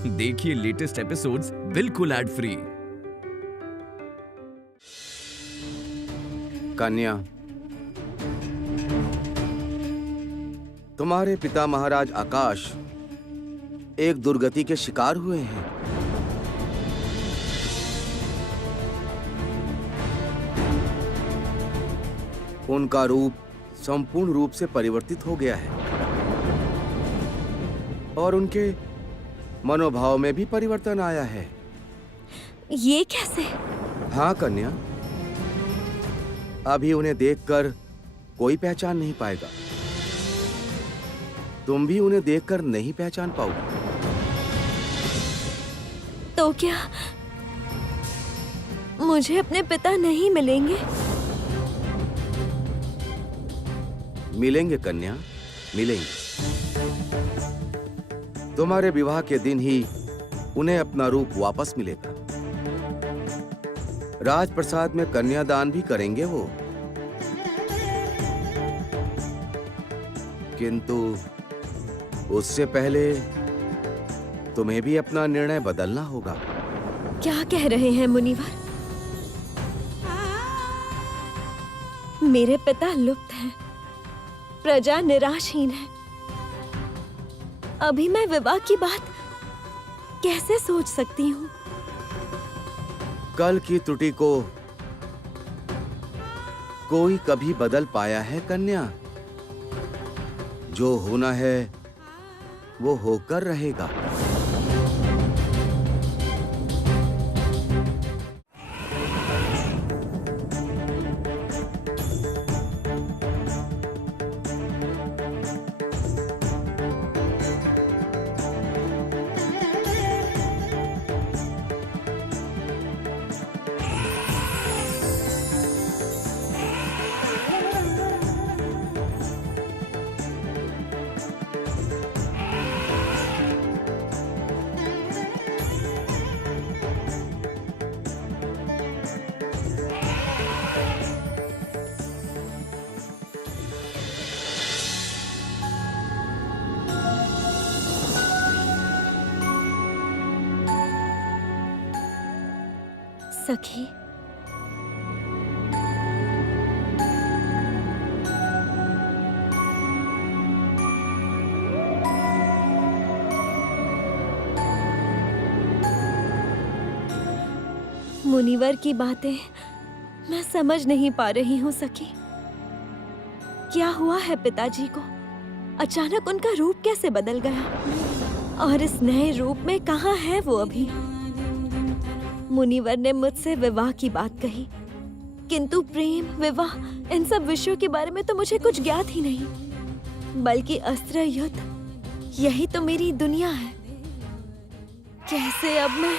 देखिए latest episodes बिल्कुल ad free. कन्या, तुम्हारे पिता महाराज आकाश एक दुर्गति के शिकार हुए हैं। उनका रूप संपूर्ण रूप से परिवर्तित हो गया है और उनके मनोभाव में भी परिवर्तन आया है। ये कैसे? हाँ कन्या, अभी उन्हें देखकर कोई पहचान नहीं पाएगा। तुम भी उन्हें देखकर नहीं पहचान पाओगे। तो क्या मुझे अपने पिता नहीं मिलेंगे? मिलेंगे कन्या, मिलेंगे। तुम्हारे विवाह के दिन ही उन्हें अपना रूप वापस मिलेगा। राजप्रसाद में कन्यादान भी करेंगे वो। किंतु उससे पहले तुम्हें भी अपना निर्णय बदलना होगा। क्या कह रहे हैं मुनिवर? मेरे पिता लुप्त हैं, प्रजा निराशहीन है। अभी मैं विवाह की बात कैसे सोच सकती हूँ? कल की त्रुटि को कोई कभी बदल पाया है कन्या? जो होना है वो होकर रहेगा। सखी, मुनिवर की बातें मैं समझ नहीं पा रही हूँ सखी। क्या हुआ है पिताजी को? अचानक उनका रूप कैसे बदल गया? और इस नए रूप में कहाँ है वो अभी? मुनिवर ने मुझसे विवाह की बात कही, किंतु प्रेम, विवाह, इन सब विषयों के बारे में तो मुझे कुछ ज्ञात ही नहीं। बल्कि अस्त्र युद्ध, यही तो मेरी दुनिया है। कैसे अब मैं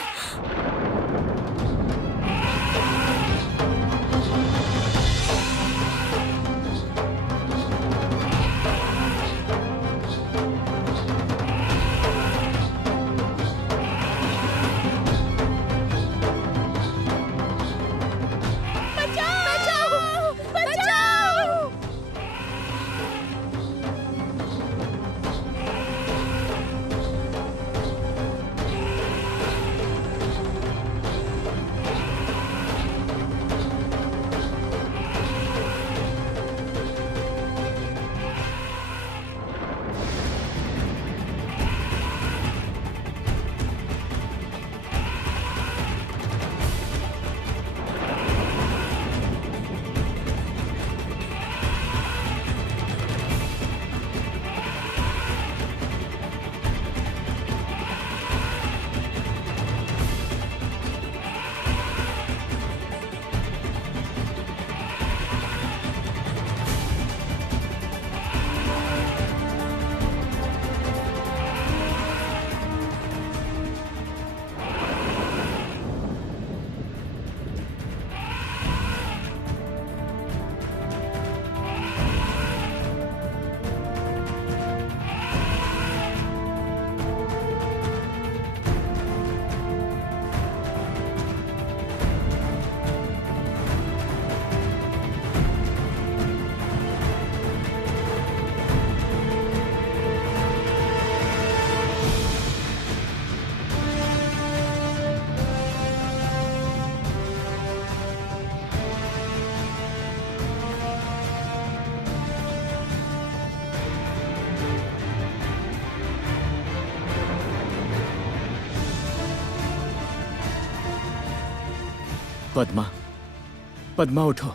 पद्मा, पद्मा उठो।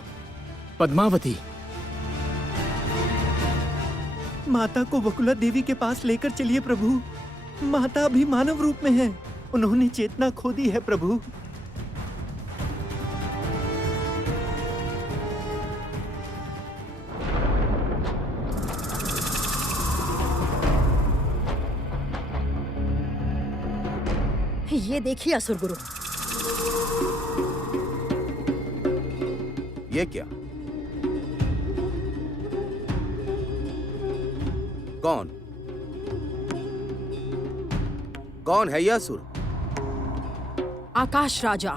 पद्मावती, माता को वकुला देवी के पास लेकर चलिए प्रभु। माता अभी मानव रूप में है, उन्होंने चेतना खो दी है प्रभु। ये देखिए असुर गुरु। ये क्या? कौन कौन है यह असुर? आकाश राजा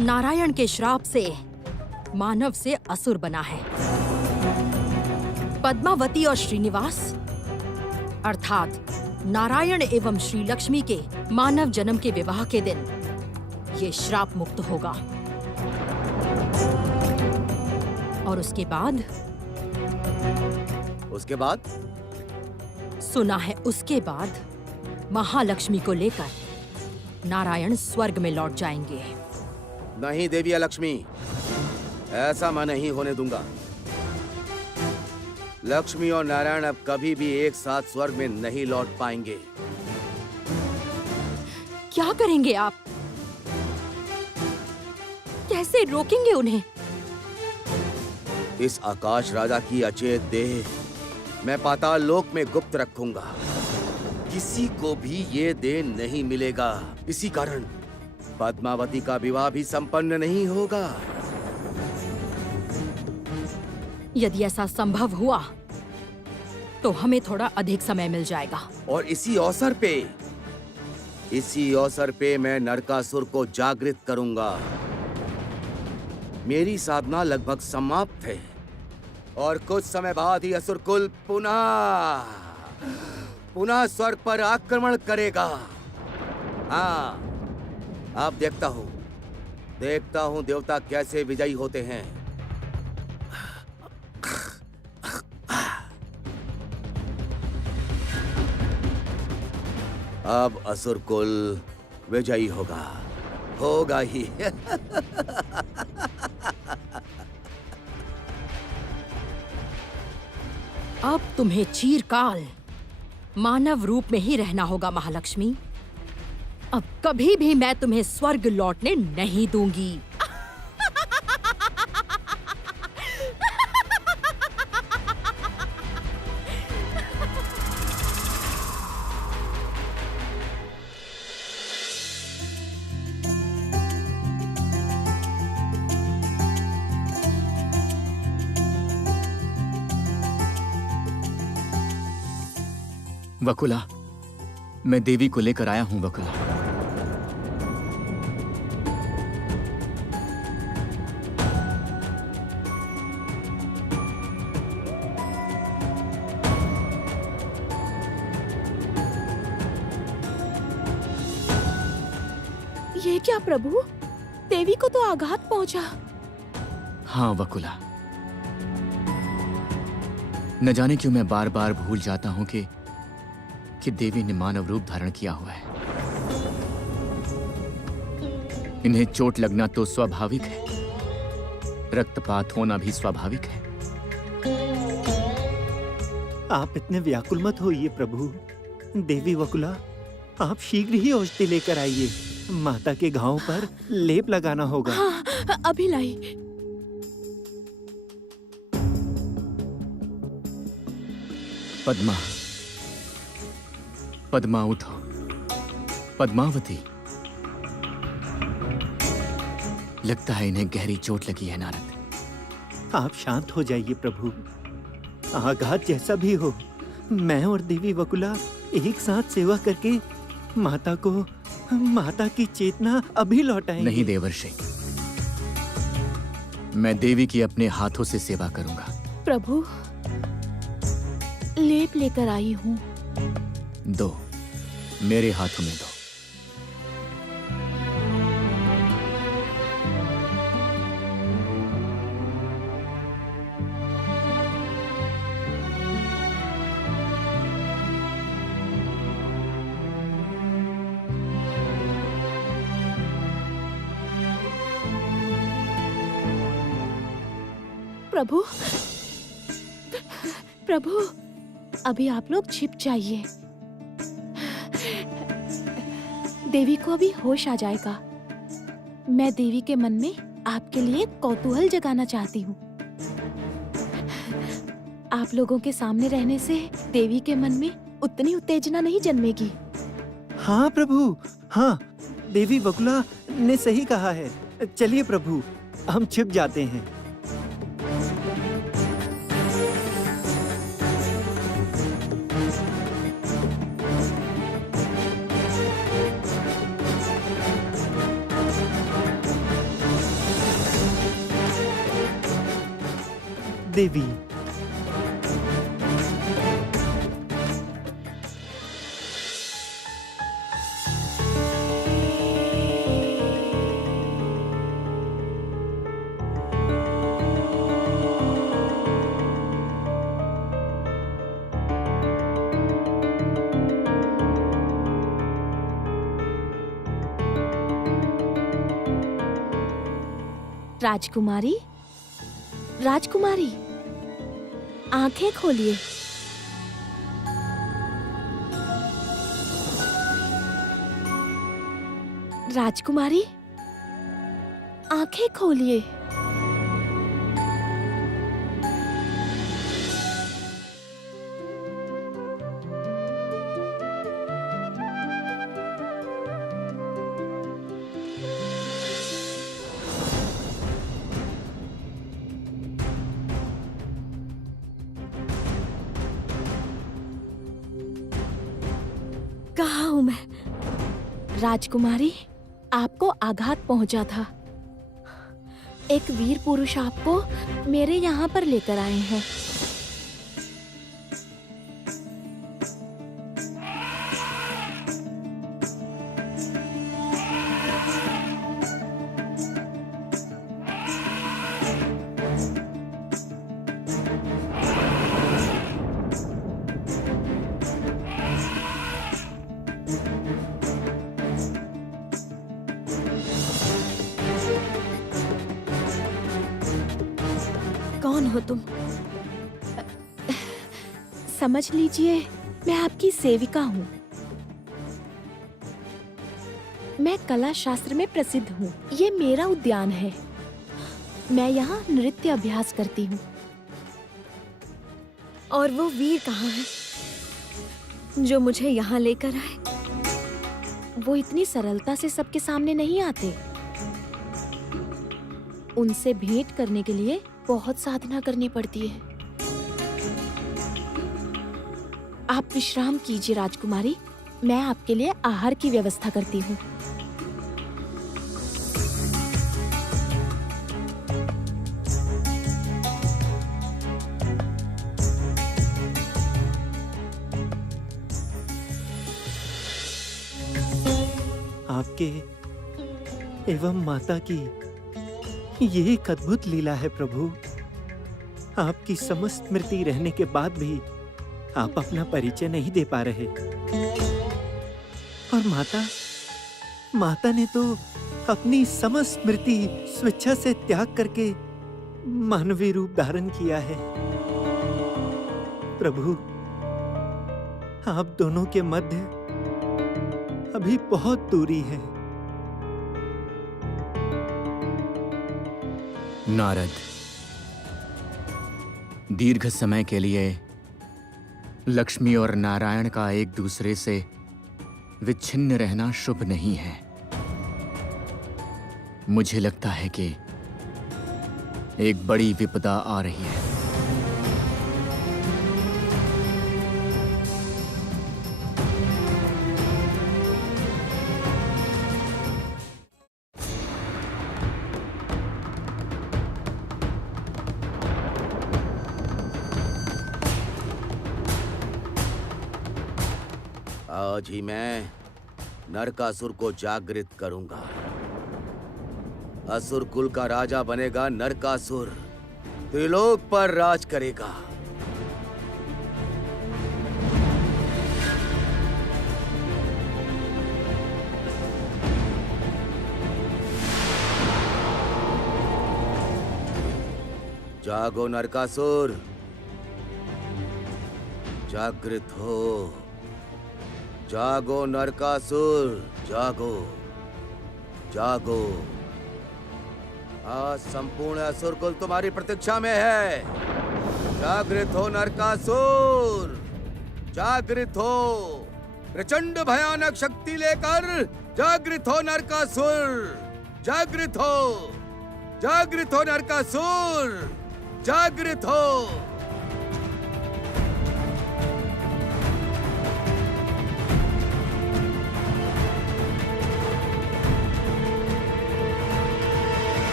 नारायण के श्राप से मानव से असुर बना है। पद्मावती और श्रीनिवास अर्थात नारायण एवं श्री लक्ष्मी के मानव जन्म के विवाह के दिन ये श्राप मुक्त होगा। और उसके बाद सुना है उसके बाद महालक्ष्मी को लेकर नारायण स्वर्ग में लौट जाएंगे। नहीं देवी लक्ष्मी, ऐसा मैं नहीं होने दूंगा। लक्ष्मी और नारायण अब कभी भी एक साथ स्वर्ग में नहीं लौट पाएंगे। क्या करेंगे आप? कैसे रोकेंगे उन्हें? इस आकाश राजा की अचेत देह मैं पाताल लोक में गुप्त रखूंगा। किसी को भी ये देह नहीं मिलेगा। इसी कारण पद्मावती का विवाह भी संपन्न नहीं होगा। यदि ऐसा संभव हुआ तो हमें थोड़ा अधिक समय मिल जाएगा। और इसी अवसर पे मैं नरकासुर को जागृत करूंगा। मेरी साधना लगभग समाप्त है और कुछ समय बाद ही असुर कुल पुनः स्वर्ग पर आक्रमण करेगा। हाँ, अब देखता हूँ देवता कैसे विजयी होते हैं। अब असुर कुल विजयी होगा ही। अब तुम्हें चिरकाल मानव रूप में ही रहना होगा महालक्ष्मी। अब कभी भी मैं तुम्हें स्वर्ग लौटने नहीं दूंगी। वकुला, मैं देवी को लेकर आया हूं। वकुला, ये क्या प्रभु? देवी को तो आघात पहुंचा। हाँ वकुला, न जाने क्यों मैं बार बार भूल जाता हूं कि देवी ने मानव रूप धारण किया हुआ है। इन्हें चोट लगना तो स्वाभाविक है, रक्तपात होना भी स्वाभाविक है। आप इतने व्याकुल मत होइए प्रभु। देवी वकुला, आप शीघ्र ही औषधि लेकर आइए। माता के घाव पर लेप लगाना होगा। हाँ, अभी लाई। पद्मा उठो। पद्मावती, लगता है इन्हें गहरी चोट लगी है नारद। आप शांत हो जाइए प्रभु। आघात जैसा भी हो, मैं और देवी वकुला एक साथ सेवा करके माता की चेतना अभी लौटाएंगे। नहीं देवर्षि, मैं देवी की अपने हाथों से सेवा करूंगा। प्रभु, लेप लेकर आई हूँ। दो, मेरे हाथों में दो। प्रभु, प्रभु, अभी आप लोग छिप जाइए। देवी को अभी होश आ जाएगा। मैं देवी के मन में आपके लिए कौतूहल जगाना चाहती हूँ। आप लोगों के सामने रहने से देवी के मन में उतनी उत्तेजना नहीं जन्मेगी। हाँ प्रभु, हाँ, देवी वकुला ने सही कहा है। चलिए प्रभु, हम छिप जाते हैं। देवी, राजकुमारी, राजकुमारी, आंखें खोलिए। राजकुमारी, आंखें खोलिए। कहाँ हूँ मैं? राजकुमारी, आपको आघात पहुंचा था। एक वीर पुरुष आपको मेरे यहाँ पर लेकर आए हैं। कौन हो तुम? समझ लीजिए, मैं आपकी सेविका हूँ। मैं कला शास्त्र में प्रसिद्ध हूँ। ये मेरा उद्यान है। मैं यहाँ नृत्य अभ्यास करती हूँ। और वो वीर कहाँ है जो मुझे यहाँ लेकर आए? वो इतनी सरलता से सबके सामने नहीं आते। उनसे भेंट करने के लिए बहुत साधना करनी पड़ती है। आप विश्राम कीजिए राजकुमारी, मैं आपके लिए आहार की व्यवस्था करती हूँ। आपके एवं माता की ये एक अद्भुत लीला है प्रभु। आपकी समस्त स्मृति रहने के बाद भी आप अपना परिचय नहीं दे पा रहे। और माता ने तो अपनी समस्त स्मृति स्वेच्छा से त्याग करके मानवीय रूप धारण किया है। प्रभु, आप दोनों के मध्य अभी बहुत दूरी है। नारद, दीर्घ समय के लिए लक्ष्मी और नारायण का एक दूसरे से विच्छिन्न रहना शुभ नहीं है। मुझे लगता है कि एक बड़ी विपदा आ रही है। आज ही मैं नरकासुर को जागृत करूंगा। असुर कुल का राजा बनेगा नरकासुर, त्रिलोक पर राज करेगा। जागो नरकासुर, जागृत हो। जागो नरकासुर, जागो, जागो। आज संपूर्ण असुरकुल तुम्हारी प्रतीक्षा में है। जागृत हो नरकासुर, जागृत हो। प्रचंड भयानक शक्ति लेकर जागृत हो नरकासुर, जागृत हो। जागृत हो नरकासुर, जागृत हो।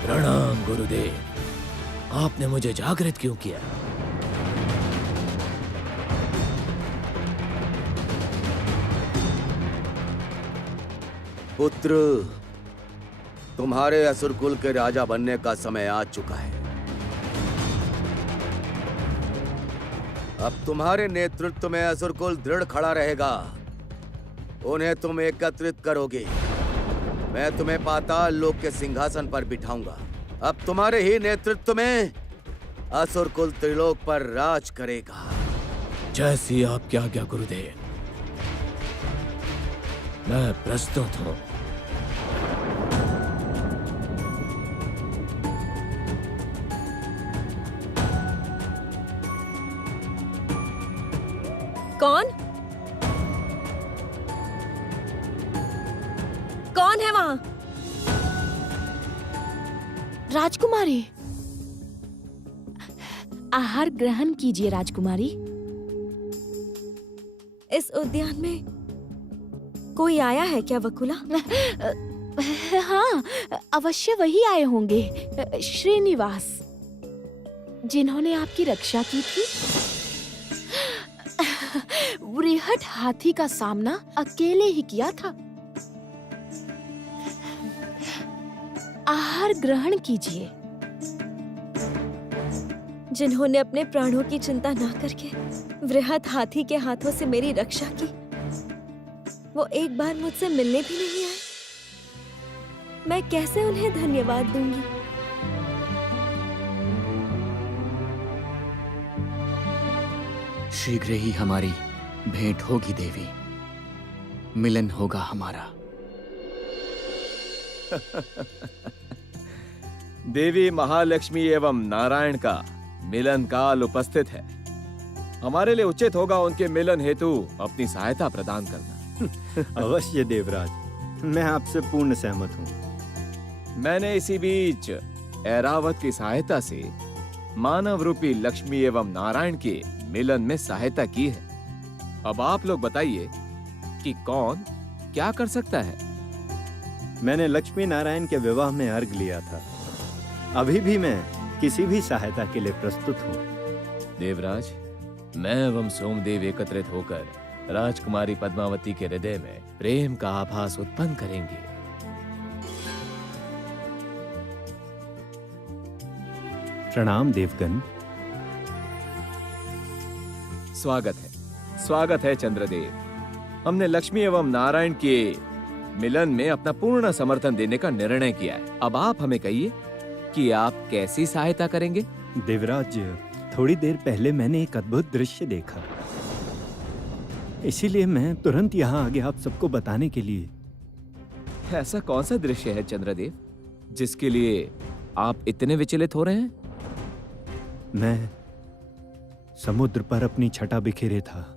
प्रणाम गुरुदेव, आपने मुझे जागृत क्यों किया? पुत्र, तुम्हारे असुरकुल के राजा बनने का समय आ चुका है। अब तुम्हारे नेतृत्व में असुरकुल दृढ़ खड़ा रहेगा। उन्हें तुम एकत्रित करोगे। मैं तुम्हें पाताल लोक के सिंहासन पर बिठाऊंगा। अब तुम्हारे ही नेतृत्व में असुरकुल त्रिलोक पर राज करेगा। जैसी आपकी आज्ञा गुरुदेव, मैं प्रस्तुत हूँ। कौन? कौन है वहां? राजकुमारी, आहार ग्रहण कीजिए राजकुमारी। इस उद्यान में कोई आया है क्या वकुला? हाँ, अवश्य वही आए होंगे, श्रीनिवास, जिन्होंने आपकी रक्षा की थी। बृहद हाथी का सामना अकेले ही किया था। आहार ग्रहण कीजिए। जिन्होंने अपने प्राणों की चिंता ना करके वृहद हाथी के हाथों से मेरी रक्षा की, वो एक बार मुझसे मिलने भी नहीं आए। मैं कैसे उन्हें धन्यवाद दूंगी? शीघ्र ही हमारी भेंट होगी देवी, मिलन होगा हमारा। देवी महालक्ष्मी एवं नारायण का मिलन काल उपस्थित है। हमारे लिए उचित होगा उनके मिलन हेतु अपनी सहायता प्रदान करना। अवश्य देवराज, मैं आपसे पूर्ण सहमत हूँ। मैंने इसी बीच ऐरावत की सहायता से मानव रूपी लक्ष्मी एवं नारायण के मिलन में सहायता की है। अब आप लोग बताइए कि कौन क्या कर सकता है। मैंने लक्ष्मी नारायण के विवाह में अर्घ लिया था। अभी भी मैं किसी भी सहायता के लिए प्रस्तुत हूँ। देवराज, मैं एवं सोमदेव एकत्रित होकर राजकुमारी पद्मावती के हृदय में प्रेम का आभास उत्पन्न करेंगे। प्रणाम देवगण। स्वागत है चंद्रदेव। हमने लक्ष्मी एवं नारायण के मिलन में अपना पूर्ण समर्थन देने का निर्णय किया है। अब आप हमें कहिए कि आप कैसी सहायता करेंगे। देवराज, थोड़ी देर पहले मैंने एक अद्भुत दृश्य देखा, इसीलिए मैं तुरंत यहाँ आ गया आप सबको बताने के लिए। ऐसा कौन सा दृश्य है चंद्रदेव जिसके लिए आप इतने विचलित हो रहे हैं? मैं समुद्र पर अपनी छटा बिखेरे था।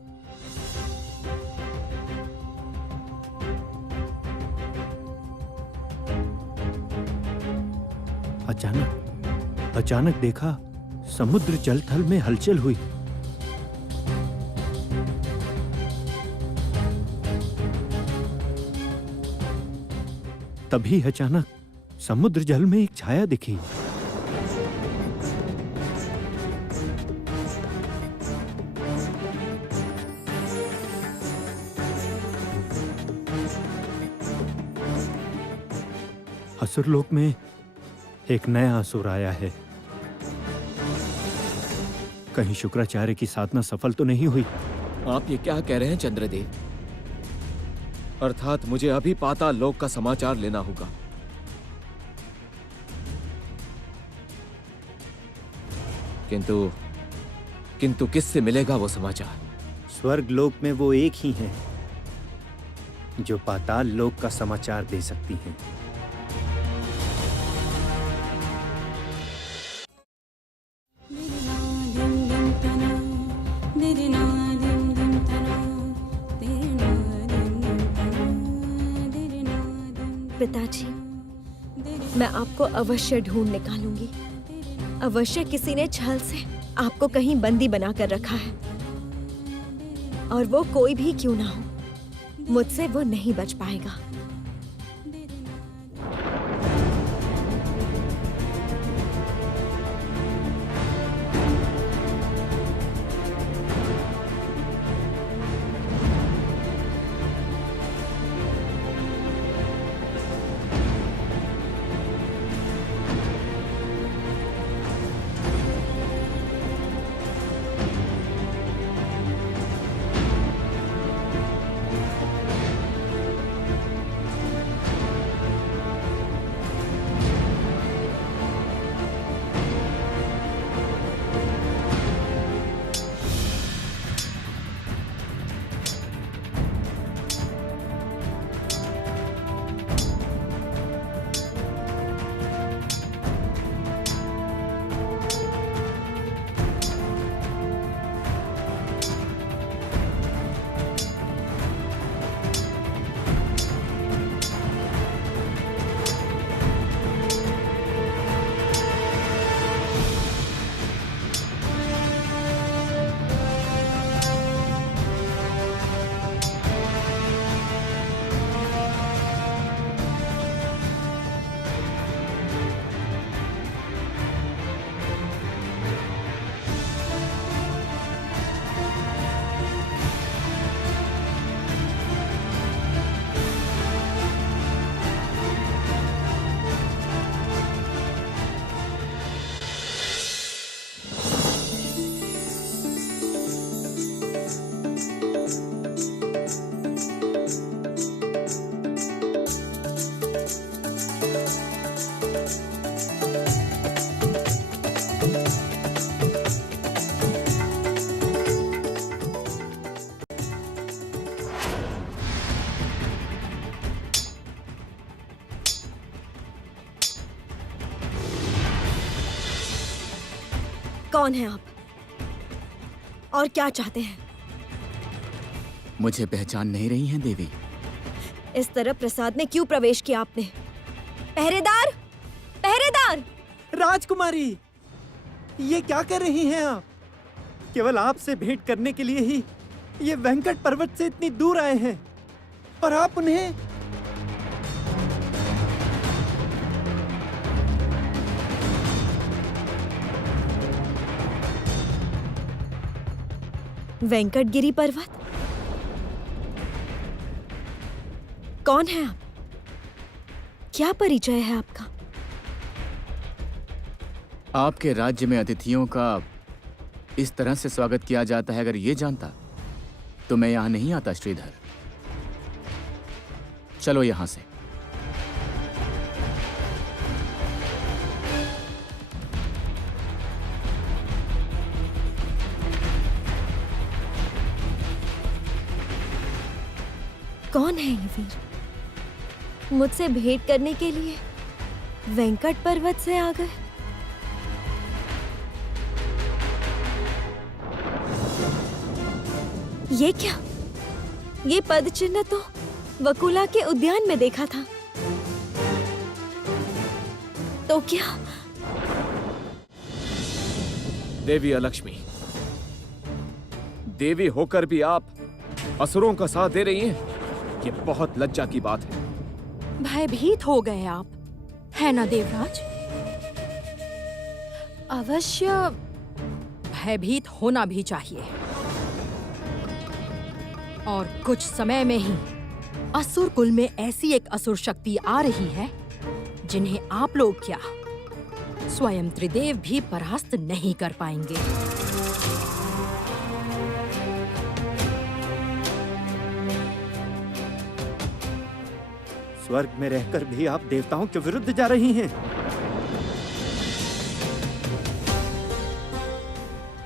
अचानक देखा समुद्र जलथल में हलचल हुई। तभी अचानक समुद्र जल में एक छाया दिखी। असुरलोक में एक नया असुर आया है। कहीं शुक्राचार्य की साधना सफल तो नहीं हुई? आप ये क्या कह रहे हैं चंद्रदेव? अर्थात मुझे अभी पाताल लोक का समाचार लेना होगा। किंतु किससे मिलेगा वो समाचार? स्वर्ग लोक में वो एक ही है जो पाताल लोक का समाचार दे सकती हैं। पिताजी, मैं आपको अवश्य ढूंढ निकालूंगी। अवश्य किसी ने छल से आपको कहीं बंदी बनाकर रखा है, और वो कोई भी क्यों ना हो, मुझसे वो नहीं बच पाएगा। कौन है आप और क्या चाहते हैं? मुझे पहचान नहीं रही हैं देवी? इस तरह प्रसाद में क्यों प्रवेश किया आपने? पहरेदार, पहरेदार! राजकुमारी, ये क्या कर रही हैं आप? केवल आपसे भेंट करने के लिए ही ये वेंकट पर्वत से इतनी दूर आए हैं, और आप उन्हें... वेंकटगिरी पर्वत? कौन है आप? क्या परिचय है आपका? आपके राज्य में अतिथियों का इस तरह से स्वागत किया जाता है, अगर ये जानता तो मैं यहां नहीं आता श्रीधर। चलो यहां से। कौन है ये वीर? मुझसे भेंट करने के लिए वेंकट पर्वत से आ गए। ये क्या? ये पद चिन्ह तो वकुला के उद्यान में देखा था। तो क्या? देवी अलक्ष्मी, देवी होकर भी आप असुरों का साथ दे रही हैं? ये बहुत लज्जा की बात है। भयभीत हो गए आप, है ना देवराज? अवश्य भयभीत होना भी चाहिए। और कुछ समय में ही असुर कुल में ऐसी एक असुर शक्ति आ रही है जिन्हें आप लोग क्या स्वयं त्रिदेव भी परास्त नहीं कर पाएंगे। स्वर्ग में रहकर भी आप देवताओं के विरुद्ध जा रही हैं।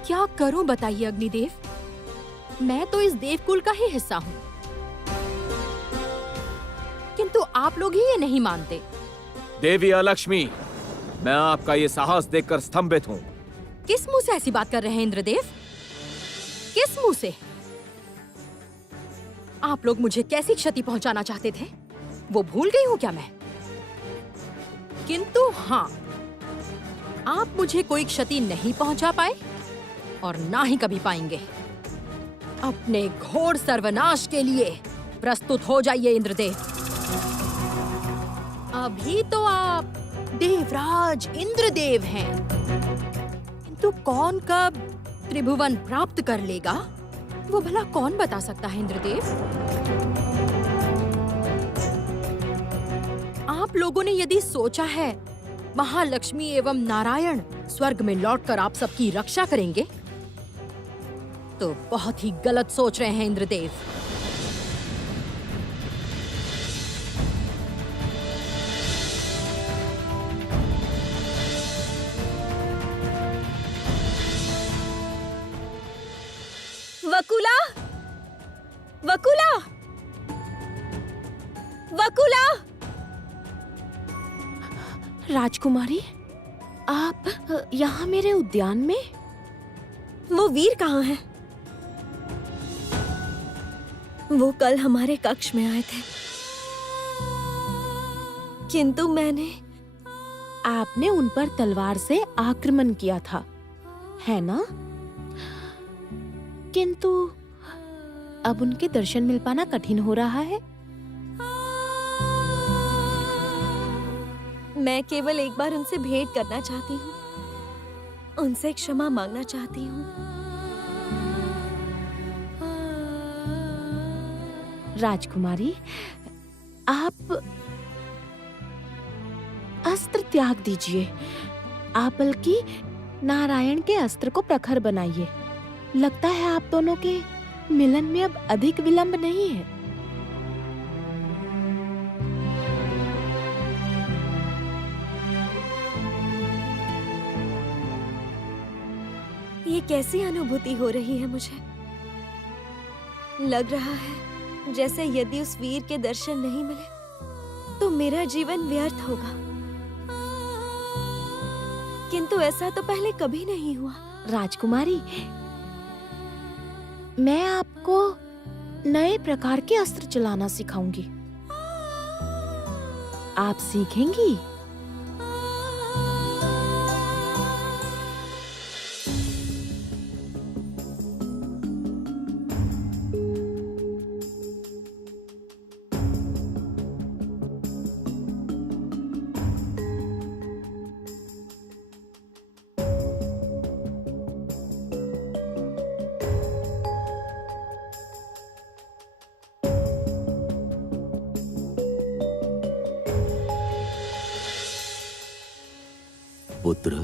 क्या करूं बताइए अग्निदेव, मैं तो इस देवकुल का ही हिस्सा हूं, किंतु आप लोग ही ये नहीं मानते। देवी अलक्ष्मी, मैं आपका ये साहस देखकर स्तंभित हूँ। किस मुंह से ऐसी बात कर रहे हैं इंद्रदेव? किस मुंह से? आप लोग मुझे कैसी क्षति पहुंचाना चाहते थे वो भूल गई हूं क्या मैं? किंतु हाँ, आप मुझे कोई क्षति नहीं पहुंचा पाए और ना ही कभी पाएंगे। अपने घोर सर्वनाश के लिए प्रस्तुत हो जाइए इंद्रदेव। अभी तो आप देवराज इंद्रदेव हैं, किंतु कौन कब त्रिभुवन प्राप्त कर लेगा वो भला कौन बता सकता है इंद्रदेव? आप लोगों ने यदि सोचा है महालक्ष्मी एवं नारायण स्वर्ग में लौटकर आप सबकी रक्षा करेंगे तो बहुत ही गलत सोच रहे हैं इंद्रदेव। वकुला! वकुला! वकुला! राजकुमारी, आप यहाँ मेरे उद्यान में? वो वीर कहाँ है? वो कल हमारे कक्ष में आए थे, किंतु मैंने आपने उन पर तलवार से आक्रमण किया था, है ना? किंतु अब उनके दर्शन मिल पाना कठिन हो रहा है। मैं केवल एक बार उनसे भेंट करना चाहती हूँ, उनसे क्षमा मांगना चाहती हूँ। राजकुमारी, आप अस्त्र त्याग दीजिए। आप बल्कि नारायण के अस्त्र को प्रखर बनाइए। लगता है आप दोनों के मिलन में अब अधिक विलंब नहीं है। ये कैसी अनुभूति हो रही है मुझे? लग रहा है जैसे यदि उस वीर के दर्शन नहीं मिले तो मेरा जीवन व्यर्थ होगा, किंतु ऐसा तो पहले कभी नहीं हुआ। राजकुमारी, मैं आपको नए प्रकार के अस्त्र चलाना सिखाऊंगी। आप सीखेंगी? पुत्र,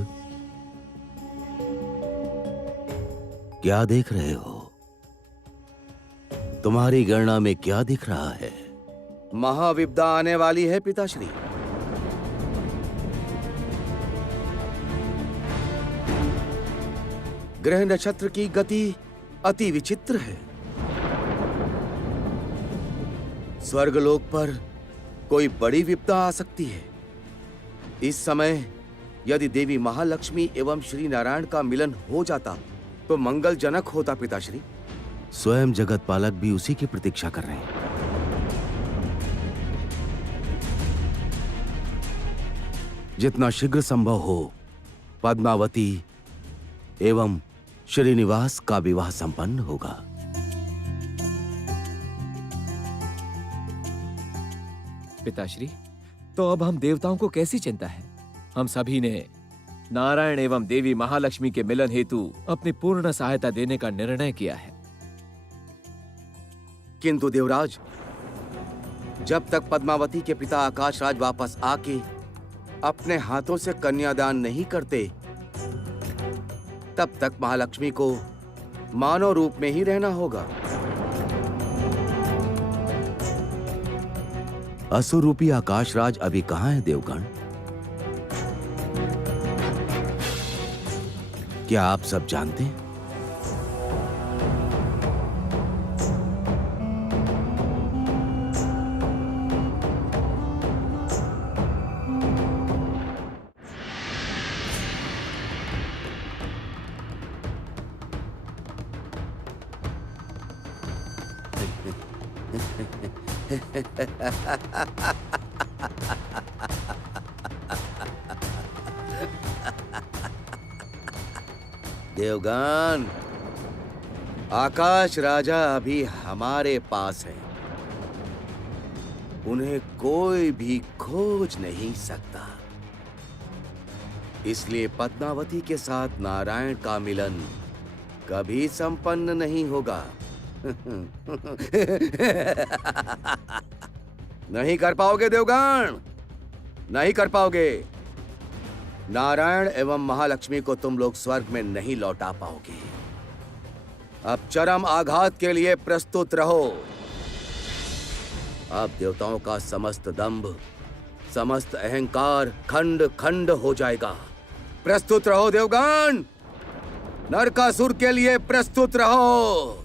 क्या देख रहे हो? तुम्हारी गणना में क्या दिख रहा है? महाविपदा आने वाली है पिताश्री। ग्रह नक्षत्र की गति अति विचित्र है। स्वर्गलोक पर कोई बड़ी विपदा आ सकती है। इस समय यदि देवी महालक्ष्मी एवं श्री नारायण का मिलन हो जाता तो मंगलजनक होता पिताश्री। स्वयं जगत पालक भी उसी की प्रतीक्षा कर रहे हैं। जितना शीघ्र संभव हो पद्मावती एवं श्रीनिवास का विवाह संपन्न होगा। पिताश्री, तो अब हम देवताओं को कैसी चिंता है? हम सभी ने नारायण एवं देवी महालक्ष्मी के मिलन हेतु अपनी पूर्ण सहायता देने का निर्णय किया है। किंतु देवराज, जब तक पद्मावती के पिता आकाश राज वापस आके अपने हाथों से कन्यादान नहीं करते, तब तक महालक्ष्मी को मानव रूप में ही रहना होगा। असुर रूपी आकाशराज अभी कहाँ है देवगण? क्या आप सब जानते हैं? देवगण, आकाश राजा अभी हमारे पास है। उन्हें कोई भी खोज नहीं सकता। इसलिए पद्मावती के साथ नारायण का मिलन कभी संपन्न नहीं होगा। नहीं कर पाओगे देवगण, नहीं कर पाओगे। नारायण एवं महालक्ष्मी को तुम लोग स्वर्ग में नहीं लौटा पाओगे। अब चरम आघात के लिए प्रस्तुत रहो। अब देवताओं का समस्त दंभ, समस्त अहंकार खंड खंड हो जाएगा। प्रस्तुत रहो देवगण, नरकासुर के लिए प्रस्तुत रहो।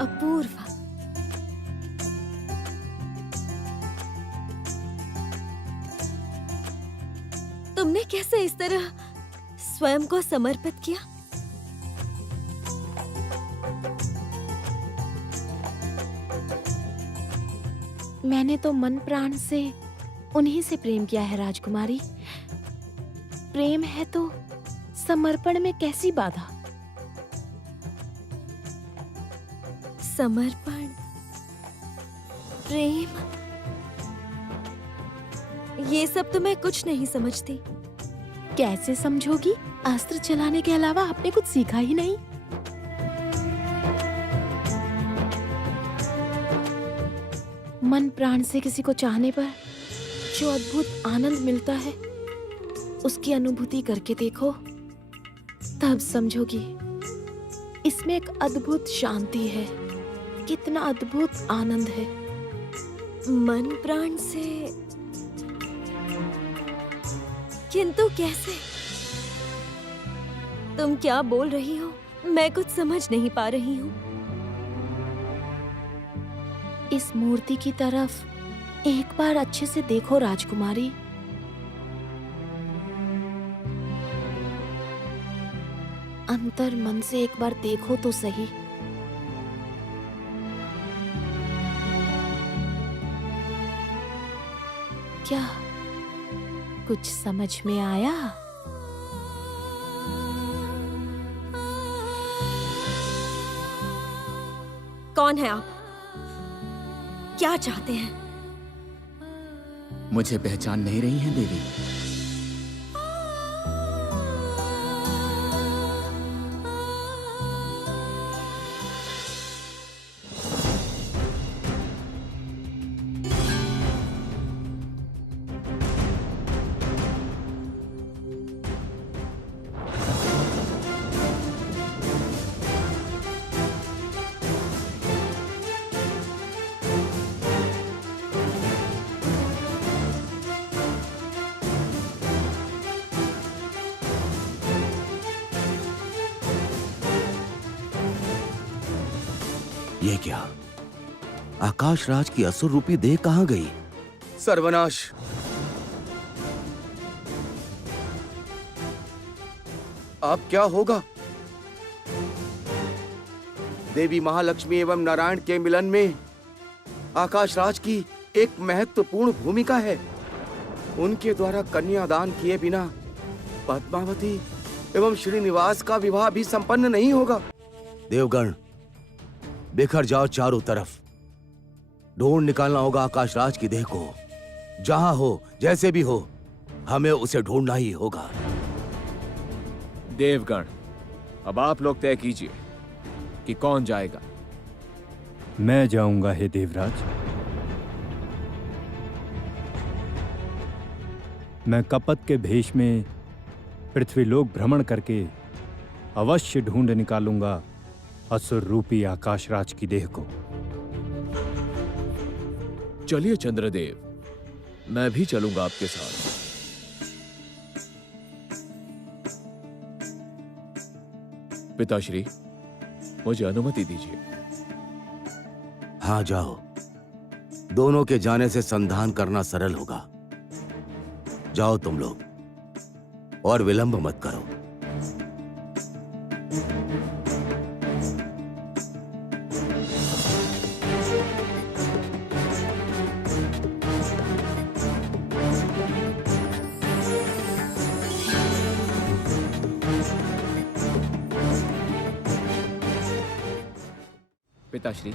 अपूर्व। तुमने कैसे इस तरह स्वयं को समर्पित किया? मैंने तो मन प्राण से उन्हीं से प्रेम किया है राजकुमारी। प्रेम है तो समर्पण में कैसी बाधा? समर्पण, प्रेम, ये सब तो मैं कुछ नहीं समझती। कैसे समझोगी? अस्त्र चलाने के अलावा आपने कुछ सीखा ही नहीं। मन प्राण से किसी को चाहने पर जो अद्भुत आनंद मिलता है, उसकी अनुभूति करके देखो, तब समझोगी। इसमें एक अद्भुत शांति है, कितना अद्भुत आनंद है। मन प्राण से, किंतु कैसे? तुम क्या बोल रही हो? मैं कुछ समझ नहीं पा रही हूँ। इस मूर्ति की तरफ एक बार अच्छे से देखो राजकुमारी। अंतर मन से एक बार देखो तो सही। क्या कुछ समझ में आया? कौन है आप? क्या चाहते हैं? मुझे पहचान नहीं रही हैं देवी? ये क्या? आकाश राज की असुर रूपी देह कहां गई? सर्वनाश! अब क्या होगा? देवी महालक्ष्मी एवं नारायण के मिलन में आकाश राज की एक महत्वपूर्ण भूमिका है। उनके द्वारा कन्यादान किए बिना पद्मावती एवं श्रीनिवास का विवाह भी संपन्न नहीं होगा। देवगण, बिखर जाओ चारों तरफ। ढूंढ निकालना होगा आकाश राज की देह को। जहां हो, जैसे भी हो, हमें उसे ढूंढना ही होगा। देवगण, अब आप लोग तय कीजिए कि कौन जाएगा। मैं जाऊंगा हे देवराज। मैं कपट के भेष में पृथ्वीलोक भ्रमण करके अवश्य ढूंढ निकालूंगा असुर रूपी आकाश राज की देह को। चलिए चंद्रदेव, मैं भी चलूंगा आपके साथ। पिताश्री, मुझे अनुमति दीजिए। हाँ, जाओ। दोनों के जाने से संधान करना सरल होगा। जाओ तुम लोग, और विलंब मत करो। पिताश्री,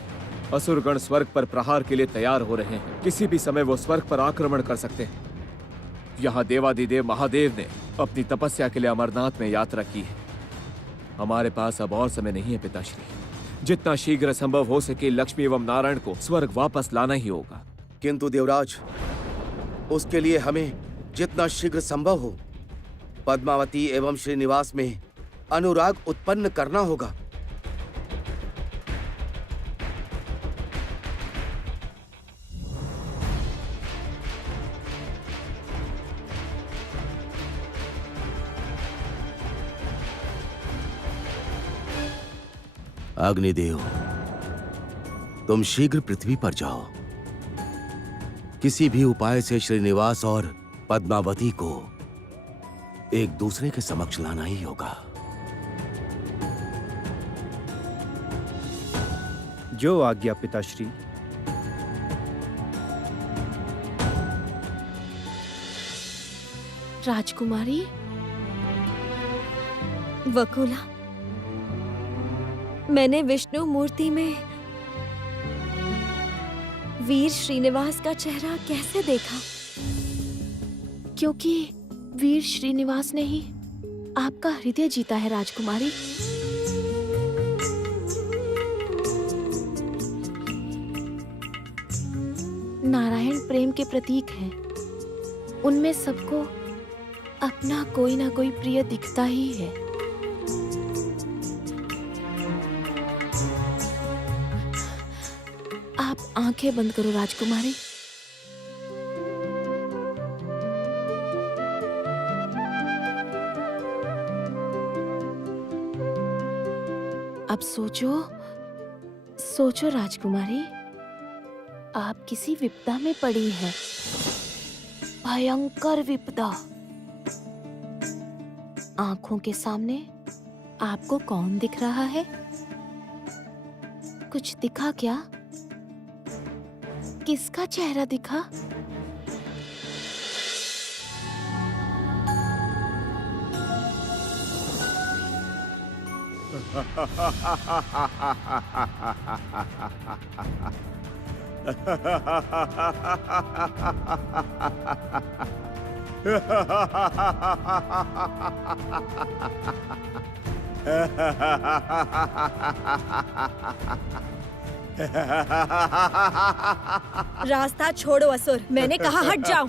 असुरगण स्वर्ग पर प्रहार के लिए तैयार हो रहे हैं। किसी भी समय वो स्वर्ग पर आक्रमण कर सकते हैं। यहाँ देवादिदेव महादेव ने अपनी तपस्या के लिए अमरनाथ में यात्रा की है। हमारे पास अब और समय नहीं है पिताश्री। जितना शीघ्र संभव हो सके लक्ष्मी एवं नारायण को स्वर्ग वापस लाना ही होगा। किंतु देवराज, उसके लिए हमें जितना शीघ्र संभव हो पद्मावती एवं श्रीनिवास में अनुराग उत्पन्न करना होगा। अग्निदेव, तुम शीघ्र पृथ्वी पर जाओ। किसी भी उपाय से श्रीनिवास और पद्मावती को एक दूसरे के समक्ष लाना ही होगा। जो आज्ञा पिताश्री। राजकुमारी, वकुला, मैंने विष्णु मूर्ति में वीर श्रीनिवास का चेहरा कैसे देखा? क्योंकि वीर श्रीनिवास ने ही आपका हृदय जीता है राजकुमारी। नारायण प्रेम के प्रतीक हैं। उनमें सबको अपना कोई ना कोई प्रिय दिखता ही है। आप आंखें बंद करो राजकुमारी। अब सोचो, सोचो राजकुमारी, आप किसी विपदा में पड़ी हैं। भयंकर विपदा। आंखों के सामने आपको कौन दिख रहा है? कुछ दिखा क्या? किसका चेहरा दिखा? रास्ता छोड़ो असुर, मैंने कहा हट जाओ।